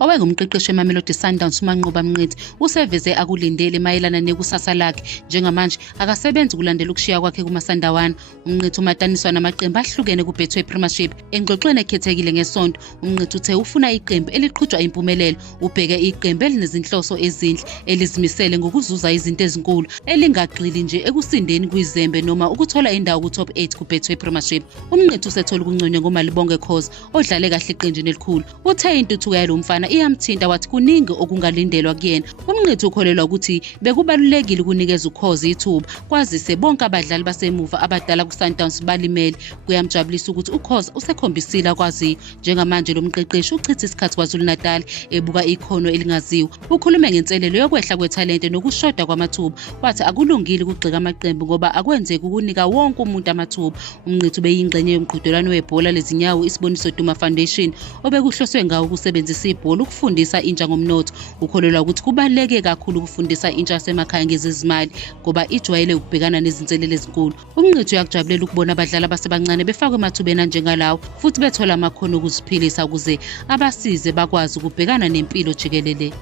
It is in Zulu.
owayengumqeqeshi weMamelodi Sundowns uManqoba Mnqithi useveze akulindele mayelana nekusasa lakhe. Njengamanje akasebenzi kulandela ukushiya kwakhe kumasandawana. Mnqithi umataniswa namaqembu ahlukene kuBetway Premiership. Engxoxweni ekhethekile ngeSonto, Mnqithi uthe ufuna iqembu eliqhutshwa impumelelo, ubheke iqembu elinezinhloso ezinhle, elizimisele ngokuzuza izinto ezinkulu, elingagxili nje ekusindeni kwizembe noma ukuthola indawo ku-top 8 kuBetway Premiership. Mnqithi usethola ukunconywa ngoMalibonge Khoza odlale kahle eqenjini elikhulu. Uthe intuthuko yalo mfana iyamthinta, wathi kuningi okungalindelwa kuyena. Mnqithi ukholelwa ukuthi bekubalulekile ukunikeza uKhoza ithuba kwazise bonke abadlali basemuva abadala kuSundowns balimele. Kuyamjabulisa ukuthi uKhoza usekhombisile akwaziyo. Njengamanje lo mqeqeshi uchitha isikhathi KwaZulu-Natal ebuka ikhono elingaziwa. Ukhulume ngenselelo yokwehla kwethalente nokushoda kwamathuba. Wathi akulungile ukugxeka amaqembu ngoba akwenzeki ukunika wonke umuntu amathuba. Mnqithi ubeyingxenye yomqhudelwano webhola lezinyawo Isiboniso Duma Foundation obekuhloswe ngawo ukusebenzisa ibhola ukufundisa intsha ngomnotho. Ukholelwa ukuthi kubaluleke kakhulu ukufundisa intsha yasemakhaya ngezezimali ngoba ijwayele ukubhekana nezinselelo ezinkulu. Mnqithi uyakujabulela ukubona abadlali abasebancane befakwe emathubeni anjengalawo futhi bethola amakhono okuziphilisa ukuze abasize bakwazi ukubhekana nempilo jikelele.